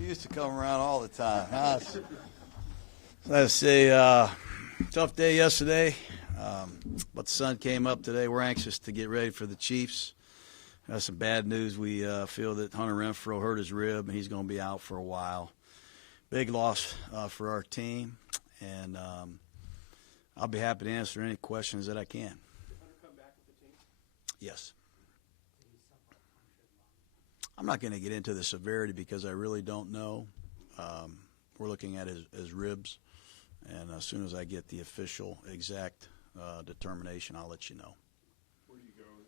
She used to come around all the time. Huh? Let's say, tough day yesterday, but the sun came up today. We're anxious to get ready for the Chiefs. That's some bad news. We feel that Hunter Renfrow hurt his rib, and he's going to be out for a while. Big loss for our team, and I'll be happy to answer any questions that I can. Did Hunter come back with the team? Yes. I'm not going to get into the severity because I really don't know. We're looking at his ribs, and as soon as I get the official exact determination, I'll let you know. Where do you go in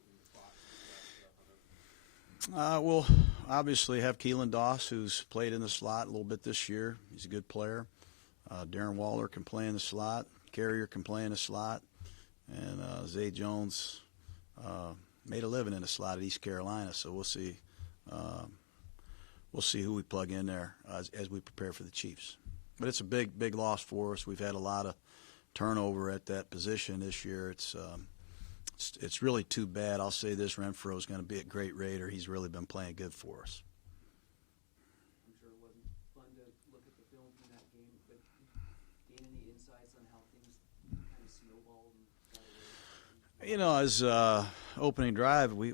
the slot? We'll obviously have Keelan Doss, who's played in the slot a little bit this year. He's a good player. Darren Waller can play in the slot. Carrier can play in the slot. And Zay Jones made a living in the slot at East Carolina, so we'll see. We'll see who we plug in there as we prepare for the Chiefs. But it's a big loss for us. We've had a lot of turnover at that position this year. It's really too bad. I'll say this: Renfrow is going to be a great Raider. He's really been playing good for us. I'm sure it wasn't fun to look at the film from that game, but gain any insights on how things kind of snowballed and got away? You know, as opening drive, we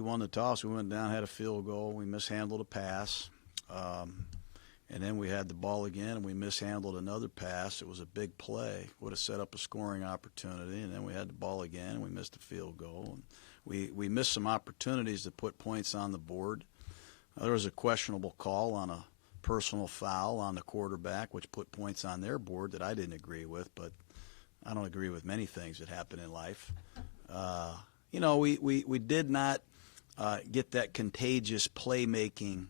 won the toss. We went down, had a field goal. We mishandled a pass. And then we had the ball again, and we mishandled another pass. It was a big play. Would have set up a scoring opportunity. And then we had the ball again, and we missed a field goal. And we missed some opportunities to put points on the board. There was a questionable call on a personal foul on the quarterback, which put points on their board that I didn't agree with. But I don't agree with many things that happen in life. You know, we did not get that contagious playmaking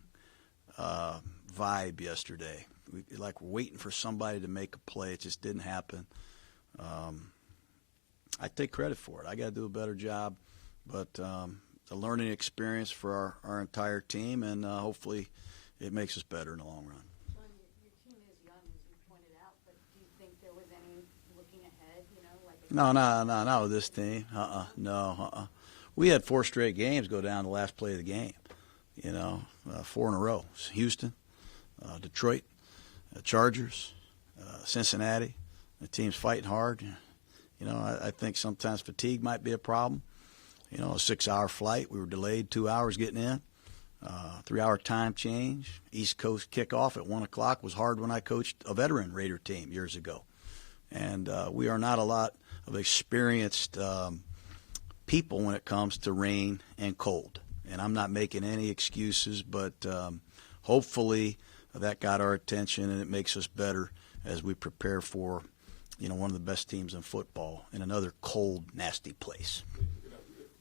vibe yesterday. We're waiting for somebody to make a play. It just didn't happen. I take credit for it. I got to do a better job. But a learning experience for our entire team, and hopefully it makes us better in the long run. Jon, your team is young, as you pointed out, but do you think there was any looking ahead, you know? No, this team. No. We had 4 straight games go down the last play of the game. You know, 4 in a row. Houston, Detroit, Chargers, Cincinnati. The team's fighting hard. You know, I think sometimes fatigue might be a problem. You know, a 6-hour flight. We were delayed 2 hours getting in. 3-hour time change. East Coast kickoff at 1 o'clock was hard when I coached a veteran Raider team years ago. And we are not a lot of experienced people when it comes to rain and cold. And I'm not making any excuses, but hopefully that got our attention, and it makes us better as we prepare for, you know, one of the best teams in football in another cold, nasty place.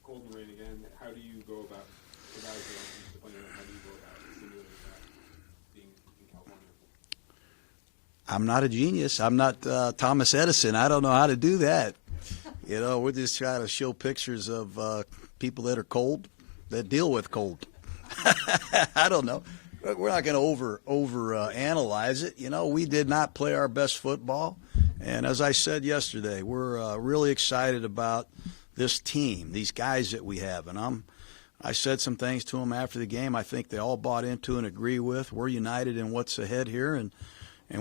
Cold and rain again. How do you go about, for guys that aren't used to playing, how do you go about simulating that being in California? I'm not a genius. I'm not Thomas Edison. I don't know how to do that. You know, we're just trying to show pictures of people that are cold, that deal with cold. I don't know. We're not going to over analyze it. You know, we did not play our best football. And as I said yesterday, we're really excited about this team, these guys that we have. And I said some things to them after the game I think they all bought into and agree with. We're united in what's ahead here. And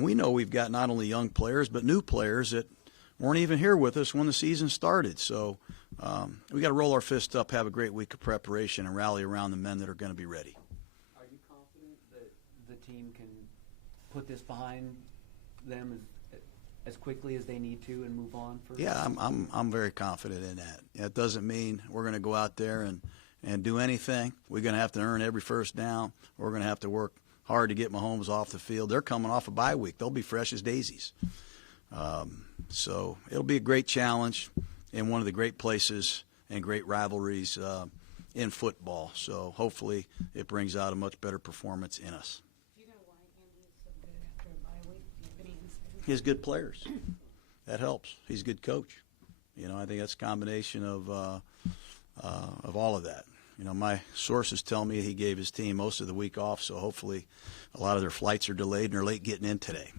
we know we've got not only young players but new players that weren't even here with us when the season started. So we got to roll our fists up, have a great week of preparation, and rally around the men that are going to be ready. Are you confident that the team can put this behind them as quickly as they need to and move on? Yeah, I'm very confident in that. It doesn't mean we're going to go out there and do anything. We're going to have to earn every first down. We're going to have to work hard to get Mahomes off the field. They're coming off a bye week. They'll be fresh as daisies. So it'll be a great challenge in one of the great places and great rivalries in football. So hopefully it brings out a much better performance in us. Do you know why Andy is so good after a bye week? Do you have any insight? He has good players. That helps. He's a good coach. You know, I think that's a combination of all of that. You know, my sources tell me he gave his team most of the week off, so hopefully a lot of their flights are delayed and they're late getting in today.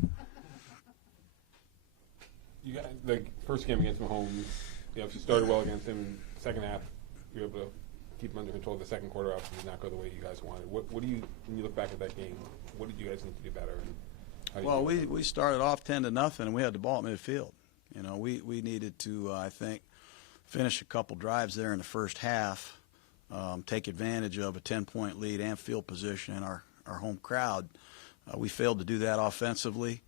You got the first game against Mahomes. You obviously started well against him. Second half, you were able to keep them under control. The second quarter obviously did not go the way you guys wanted. What do you, when you look back at that game, what did you guys need to do better? And how Well, do you we started off 10-0, and we had the ball at midfield. You know, we needed to, I think, finish a couple drives there in the first half, take advantage of a 10-point lead and field position in our home crowd. We failed to do that offensively.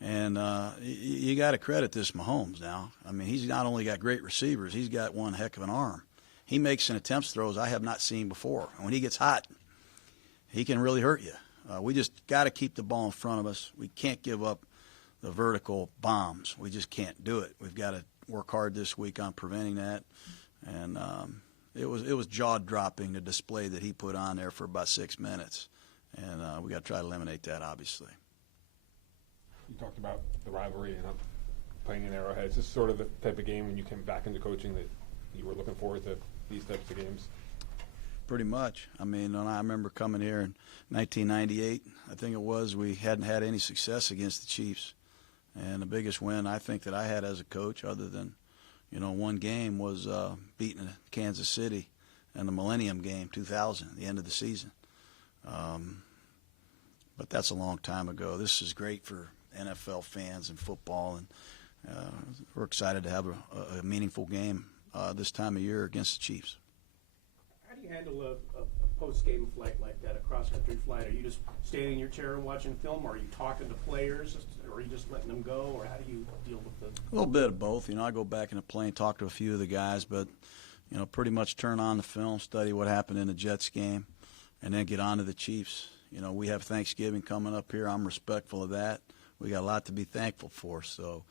And you got to credit this Mahomes now. I mean, he's not only got great receivers, he's got one heck of an arm. He makes and attempts throws I have not seen before. And when he gets hot, he can really hurt you. We just got to keep the ball in front of us. We can't give up the vertical bombs. We just can't do it. We've got to work hard this week on preventing that. And it was jaw-dropping, the display that he put on there for about 6 minutes. And we got to try to eliminate that, obviously. You talked about the rivalry and playing in Arrowhead. Is this sort of the type of game when you came back into coaching that you were looking forward to these types of games? Pretty much. I mean, when I remember coming here in 1998, I think it was, we hadn't had any success against the Chiefs. And the biggest win I think that I had as a coach, other than, you know, one game, was beating Kansas City in the Millennium Game, 2000, the end of the season. But that's a long time ago. This is great for NFL fans and football, and we're excited to have a meaningful game this time of year against the Chiefs. How do you handle a post-game flight like that, a cross-country flight? Are you just standing in your chair and watching film, or are you talking to players, or are you just letting them go, or how do you deal with the... A little bit of both. You know, I go back in the plane, talk to a few of the guys, but, you know, pretty much turn on the film, study what happened in the Jets game, and then get on to the Chiefs. You know, we have Thanksgiving coming up here. I'm respectful of that. We got a lot to be thankful for, so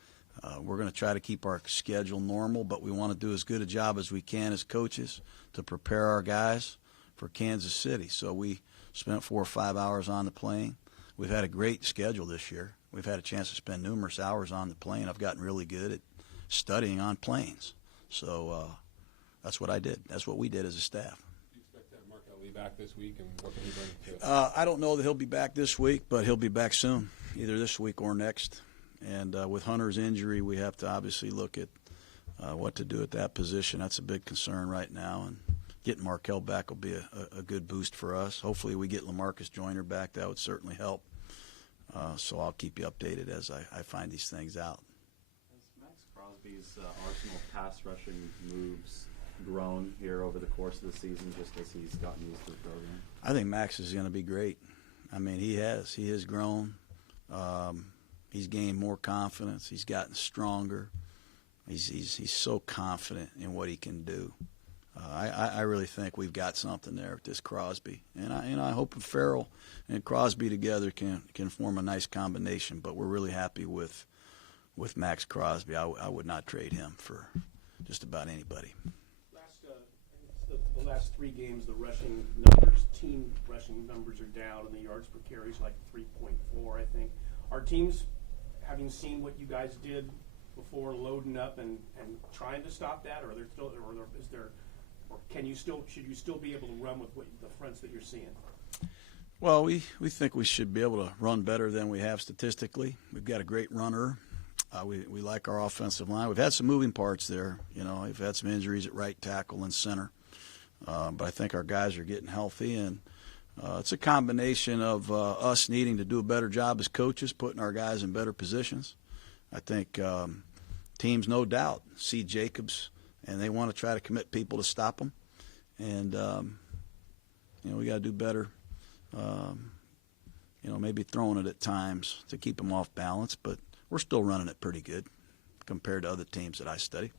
we're going to try to keep our schedule normal, but we want to do as good a job as we can as coaches to prepare our guys for Kansas City. So we spent 4 or 5 hours on the plane. We've had a great schedule this year. We've had a chance to spend numerous hours on the plane. I've gotten really good at studying on planes. So that's what I did. That's what we did as a staff. Back this week, and what can he bring to it? I don't know that he'll be back this week, but he'll be back soon, either this week or next. And with Hunter's injury, we have to obviously look at what to do at that position. That's a big concern right now, and getting Markel back will be a good boost for us. Hopefully we get LaMarcus Joyner back. That would certainly help. So I'll keep you updated as I find these things out. Has Max Crosby's arsenal pass rushing moves grown here over the course of the season, just as he's gotten used to the program? I think Max is going to be great. I mean, he has grown. He's gained more confidence. He's gotten stronger. He's so confident in what he can do. I really think we've got something there with this Crosby, and I hope Farrell and Crosby together can form a nice combination. But we're really happy with Max Crosby. I would not trade him for just about anybody. The last 3 games, the rushing numbers, team rushing numbers are down, and the yards per carry is like 3.4, I think. Are teams, having seen what you guys did before, loading up and trying to stop that, or they're still, or should you still be able to run with the fronts that you're seeing? Well, we think we should be able to run better than we have statistically. We've got a great runner. We like our offensive line. We've had some moving parts there. You know, we've had some injuries at right tackle and center. But I think our guys are getting healthy, and it's a combination of us needing to do a better job as coaches, putting our guys in better positions. I think teams, no doubt, see Jacobs, and they want to try to commit people to stop them. And, you know, we got to do better, you know, maybe throwing it at times to keep them off balance. But we're still running it pretty good compared to other teams that I study.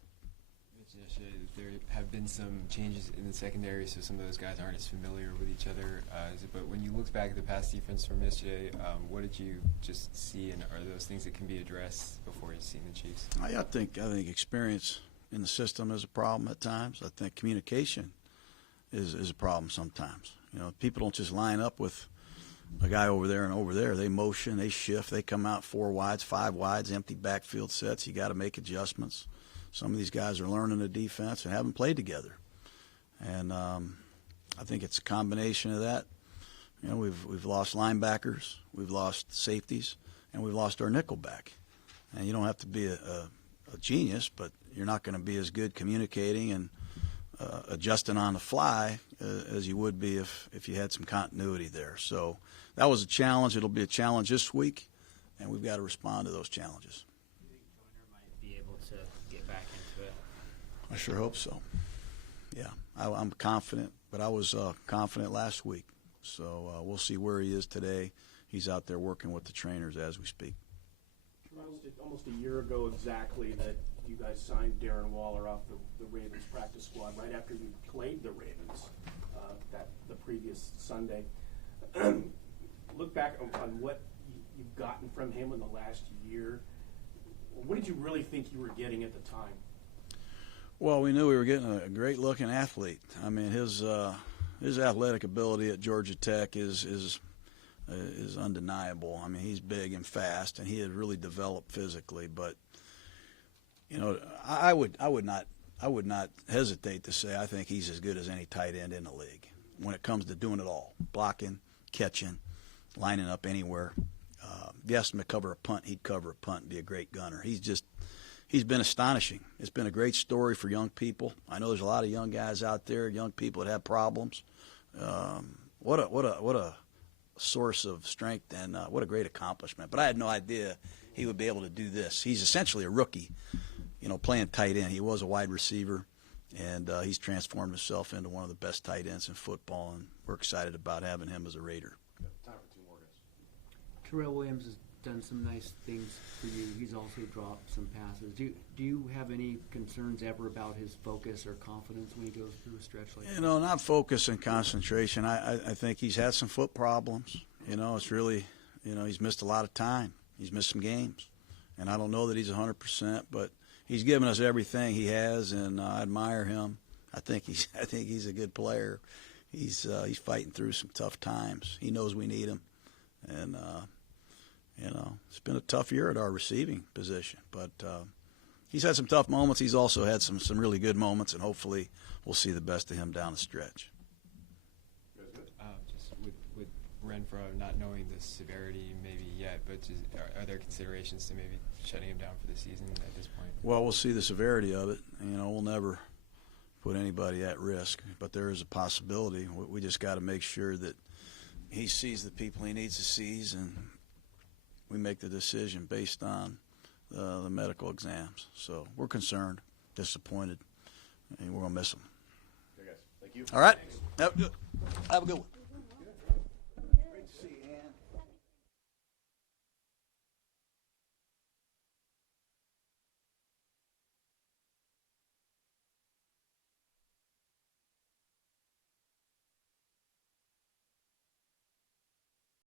There have been some changes in the secondary, so some of those guys aren't as familiar with each other. But when you look back at the pass defense from yesterday, what did you just see, and are those things that can be addressed before you've seen the Chiefs? I think experience in the system is a problem at times. I think communication is a problem sometimes. You know, people don't just line up with a guy over there and over there. They motion, they shift, they come out 4 wides, 5 wides, empty backfield sets. You got to make adjustments. Some of these guys are learning the defense and haven't played together. And I think it's a combination of that. You know, we've lost linebackers, we've lost safeties, and we've lost our nickel back. And you don't have to be a genius, but you're not going to be as good communicating and adjusting on the fly as you would be if you had some continuity there. So that was a challenge. It'll be a challenge this week, and we've got to respond to those challenges. Do you think Joyner might be able to get back into it? I sure hope so. Yeah, I'm confident, but I was confident last week. So we'll see where he is today. He's out there working with the trainers as we speak. Almost a year ago exactly that you guys signed Darren Waller off the Ravens practice squad right after you played the Ravens the previous Sunday. Look back on what you've gotten from him in the last year. What did you really think you were getting at the time? Well, we knew we were getting a great-looking athlete. I mean, his athletic ability at Georgia Tech is undeniable. I mean, he's big and fast, and he had really developed physically. But you know, I would not hesitate to say I think he's as good as any tight end in the league when it comes to doing it all: blocking, catching, lining up anywhere. If you asked him to cover a punt, he'd cover a punt and be a great gunner. He's been astonishing. It's been a great story for young people. I know there's a lot of young guys out there, young people that have problems. What a source of strength, and what a great accomplishment. But I had no idea he would be able to do this. He's essentially a rookie, you know, playing tight end. He was a wide receiver, and he's transformed himself into one of the best tight ends in football, and we're excited about having him as a Raider. Time for two more guys. Terrell Williams has done some nice things for you. He's also dropped some passes. Do you have any concerns ever about his focus or confidence when he goes through a stretch like that? You know, not focus and concentration. I think he's had some foot problems. You know, it's really, you know, he's missed a lot of time. He's missed some games. And I don't know that he's 100%, but he's given us everything he has, and I admire him. I think he's a good player. He's fighting through some tough times. He knows we need him. And you know, it's been a tough year at our receiving position, but he's had some tough moments. He's also had some really good moments, and hopefully we'll see the best of him down the stretch. Just with Renfro not knowing the severity maybe yet, but are there considerations to maybe shutting him down for the season at this point? Well, we'll see the severity of it. You know, we'll never put anybody at risk, but there is a possibility. We just got to make sure that he sees the people he needs to see, and we make the decision based on the medical exams. So we're concerned, disappointed, and we're going to miss him. Okay, guys. Thank you. All right. Have a good one.